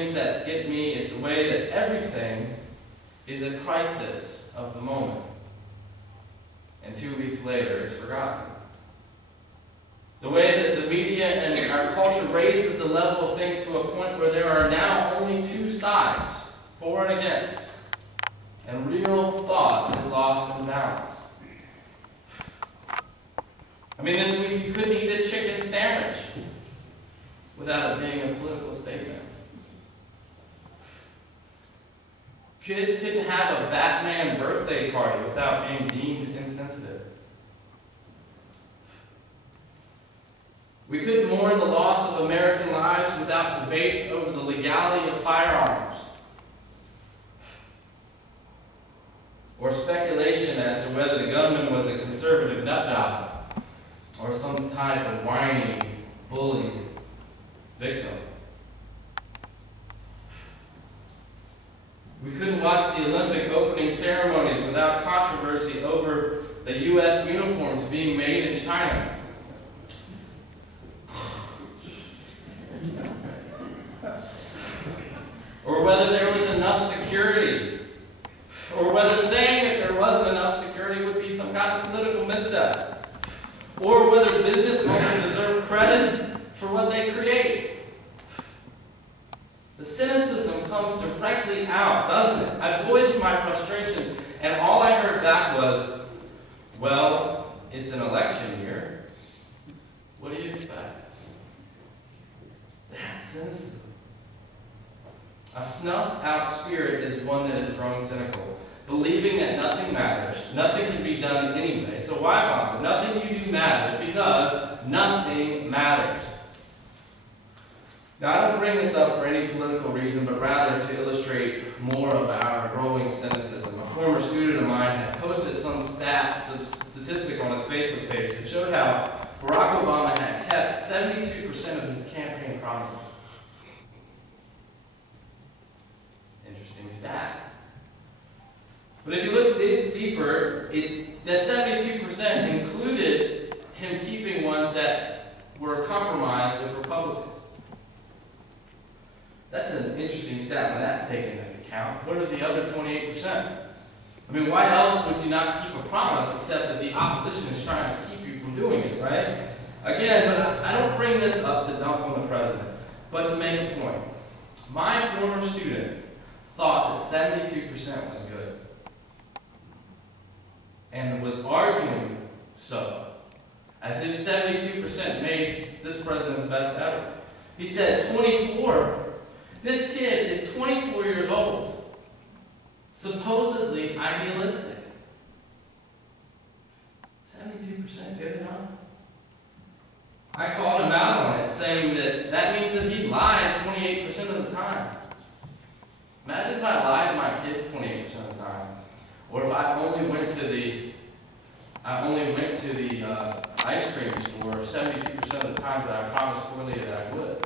things that get me is the way that everything is a crisis of the moment. And 2 weeks later, it's forgotten. The way that the media and our culture raises the level of things to a point where there are now only two sides, for and against, and real thought is lost in balance. I mean, this week you couldn't eat a chicken sandwich without it being a political statement. Kids couldn't have a Batman birthday party without being deemed insensitive. We couldn't mourn the loss of American lives without debates over the legality of firearms, or speculation as to whether the gunman was a conservative nutjob or some type of whiny, bullied victim. We couldn't watch the Olympic opening ceremonies without controversy over the U.S. uniforms being made in China. Or whether there was enough security. Or whether saying that there wasn't enough security would be some kind of political misstep. Or whether business owners deserve credit for what they create. The cynicism comes directly out, doesn't it? I voiced my frustration, and all I heard back was, well, it's an election year. What do you expect? That's cynicism. A snuffed-out spirit is one that has grown cynical, believing that nothing matters, nothing can be done anyway, so why bother? Nothing you do matters because nothing matters. Now, I don't bring this up for any political reason, but rather to illustrate more of our growing cynicism. A former student of mine had posted some statistic on his Facebook page that showed how Barack Obama had kept 72% of his campaign promises. Interesting stat. But if you look deeper, that 72% included him keeping ones that were compromised with Republicans. That's an interesting stat when that's taken into account. What are the other 28%? I mean, why else would you not keep a promise except that the opposition is trying to keep you from doing it, right? Again, but I don't bring this up to dump on the president, but to make a point. My former student thought that 72% was good and was arguing so, as if 72% made this president the best ever. He said 24. This kid is 24 years old, supposedly idealistic. 72% good enough? I called him out on it, saying that means that he lied 28% of the time. Imagine if I lied to my kids 28% of the time, or if I only went to the ice cream store 72% of the times that I promised Cornelia that I would.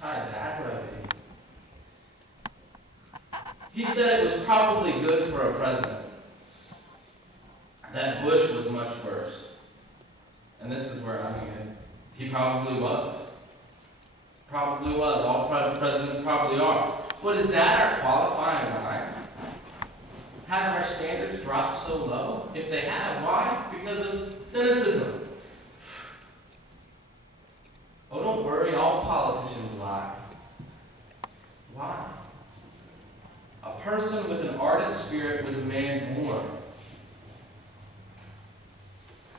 How dad would I be? He said it was probably good for a president. That Bush was much worse. And this is where he probably was. Probably was. All presidents probably are. But is that our qualifying line? Have our standards dropped so low? If they have, why? Because of cynicism. Oh, don't worry, all politicians lie. Why? A person with an ardent spirit would demand more.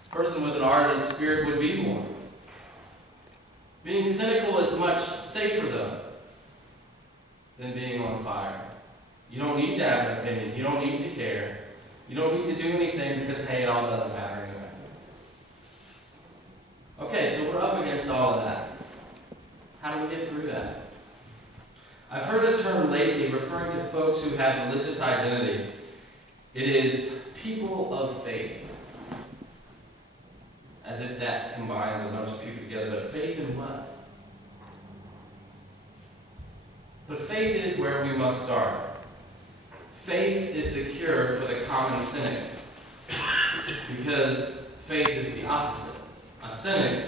A person with an ardent spirit would be more. Being cynical is much safer, though, than being on fire. You don't need to have an opinion. You don't need to care. You don't need to do anything because, hey, it all doesn't matter anyway. Okay, so we're up against all of that. How do we get through that? I've heard a term lately referring to folks who have religious identity. It is people of faith. As if that combines a bunch of people together. But faith in what? But faith is where we must start. Faith is the cure for the common cynic. Because faith is the opposite. A cynic,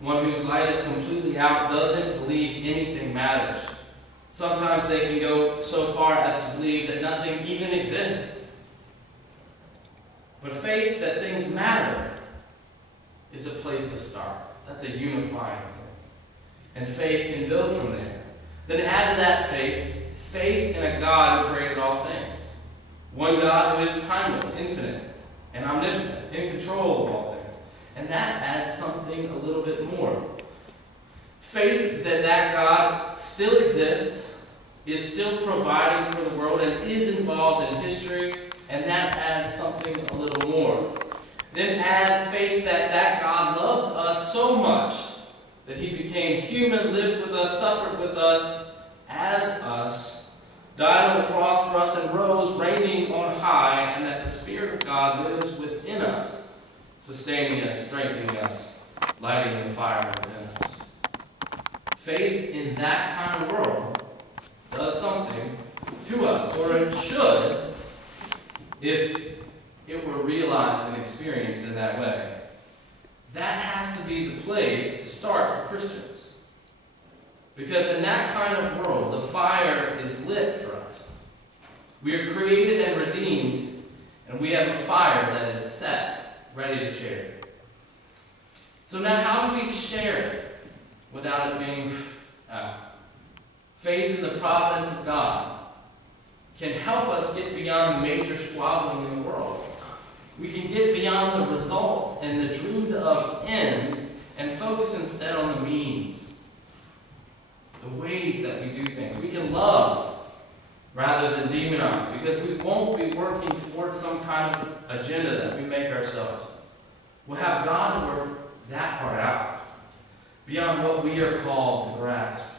one whose light is completely out, doesn't believe anything matters. Sometimes they can go so far as to believe that nothing even exists. But faith that things matter is a place to start. That's a unifying thing. And faith can build from there. Then add to that faith in a God who created all things. One God who is timeless, infinite, and omnipotent, in control of all things. And that adds something a little bit more. Faith that God still exists, is still providing for the world, and is involved in history, and that adds something a little more. Then add faith that God loved us so much that he became human, lived with us, suffered with us, as us, died on the cross for us, and rose reigning on high, and that the Spirit of God lives within us, sustaining us, strengthening us, lighting the fire within us. Faith in that kind of world does something to us, or it should, if it were realized and experienced in that way. That has to be the place to start for Christians. Because in that kind of world, the fire is lit for us. We are created and redeemed, and we have a fire that is set, ready to share. So now how do we share it without it being out? Faith in the providence of God can help us get beyond the major squabbling in the world. We can get beyond the results and the dreamed of ends and focus instead on the means, the ways that we do things. We can love rather than demonize, because we won't be working towards some kind of agenda that we make ourselves. We'll have God work that part out beyond what we are called to grasp.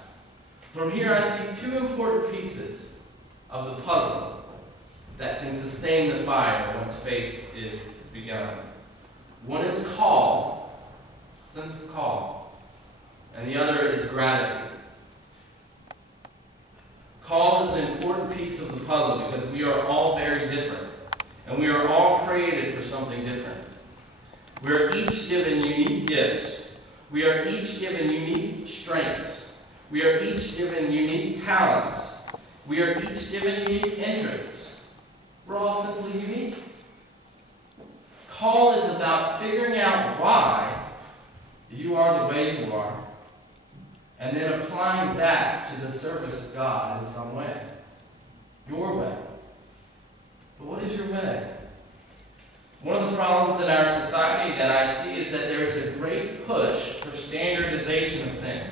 From here I see two important pieces of the puzzle that can sustain the fire once faith is begun. One is call, sense of call, and the other is gratitude. Call is an important piece of the puzzle because we are all very different, and we are all created for something different. We are each given unique gifts. We are each given unique strengths. We are each given unique talents. We are each given unique interests. We're all simply unique. Call is about figuring out why you are the way you are, and then applying that to the service of God in some way. Your way. But what is your way? One of the problems in our society that I see is that there is a great push for standardization of things.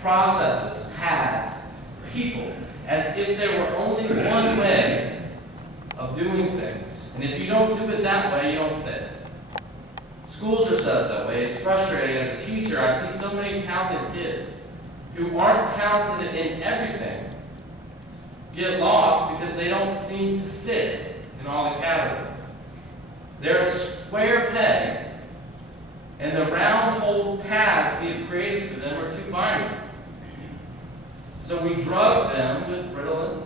Processes, paths, people, as if there were only one way of doing things. And if you don't do it that way, you don't fit. Schools are set up that way. It's frustrating. As a teacher, I see so many talented kids who aren't talented in everything get lost because they don't seem to fit in all the categories. They're a square peg, and the round hole paths we have created for them are too binary. So we drug them with Ritalin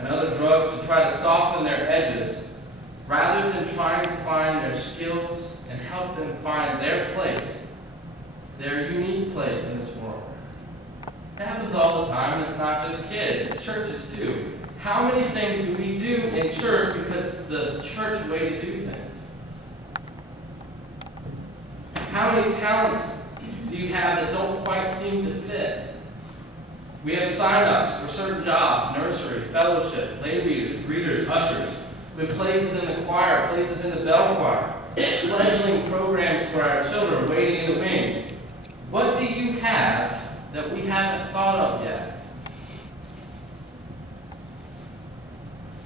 and other drugs to try to soften their edges, rather than trying to find their skills and help them find their place, their unique place in this world. It happens all the time, and it's not just kids, it's churches too. How many things do we do in church because it's the church way to do things? How many talents do you have that don't quite seem to fit? We have sign-ups for certain jobs: nursery, fellowship, lay readers, greeters, ushers. We have places in the choir, places in the bell choir, fledgling programs for our children waiting in the wings. What do you have that we haven't thought of yet?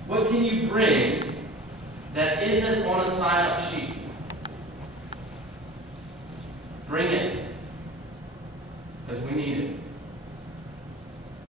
What can you bring that isn't on a sign-up sheet? Bring it.